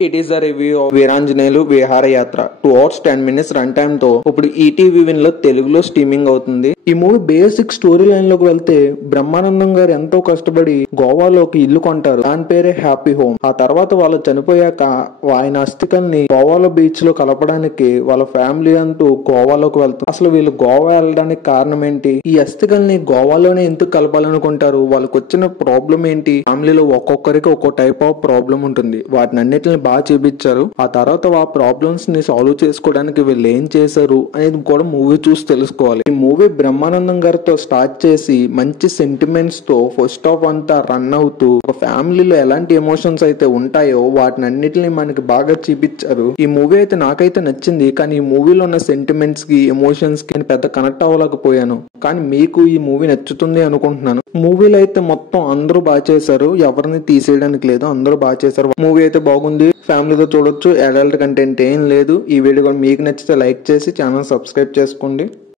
It is the review of Veeranjaneyulu Viharayatra 2 hours 10 minutes run time తో ఇప్పుడు ETV win లో తెలుగులో స్ట్రీమింగ్ అవుతుంది. ఈ మూవీ బేసిక్ స్టోరీ లైన్ లోకి వెళ్తే బ్రహ్మానందం గారు ఎంతో కష్టపడి గోవాలో ఒక ఇల్లు కొంటారు. దాని పేరే హ్యాపీ హోమ్. ఆ తర్వాత వాళ్ళు చనిపోయాక ఆయన అస్థికల్ని గోవాలో బీచ్ లో కలపడానికి వాళ్ళ ఫ్యామిలీ అంటూ గోవాలోకి వెళ్తారు. అసలు వీళ్ళు గోవా వెళ్ళడానికి కారణం ఏంటి, ఈ అస్థికల్ని గోవాలోనే ఎందుకు కలపాలనుకుంటారు, వాళ్ళకి వచ్చిన ప్రాబ్లం ఏంటి, ఫ్యామిలీలో ఒక్కొక్కరికి ఒక్కో టైప్ ఆఫ్ ప్రాబ్లం ఉంటుంది. వాటిని అన్నిటిని బాగా చూపించారు. ఆ తర్వాత ఆ ప్రాబ్లమ్స్ ని సాల్వ్ చేసుకోవడానికి వీళ్ళు ఏం చేశారు అనేది కూడా మూవీ చూసి తెలుసుకోవాలి. ఈ మూవీ బ్రహ్మానందం గారితో స్టార్ట్ చేసి మంచి సెంటిమెంట్స్ తో ఫస్ట్ హాఫ్ అంతా రన్ అవుతూ ఒక ఫ్యామిలీలో ఎలాంటి ఎమోషన్స్ అయితే ఉంటాయో వాటిని అన్నిటిని మనకి బాగా చూపించారు. ఈ మూవీ అయితే నాకైతే నచ్చింది. కానీ ఈ మూవీలో ఉన్న సెంటిమెంట్స్ కి ఎమోషన్స్ కి పెద్ద కనెక్ట్ అవ్వలేకపోయాను. కానీ మీకు ఈ మూవీ నచ్చుతుంది అనుకుంటున్నాను. మూవీలో అయితే మొత్తం అందరూ బాగా చేశారు, ఎవరిని తీసేయడానికి లేదు, అందరూ బాగా చేశారు. మూవీ అయితే బాగుంది, ఫ్యామిలీతో చూడొచ్చు. అడల్ట్ కంటెంట్ ఏం లేదు. ఈ వీడియో కూడా మీకు నచ్చితే లైక్ చేసి ఛానల్ సబ్స్క్రైబ్ చేసుకోండి.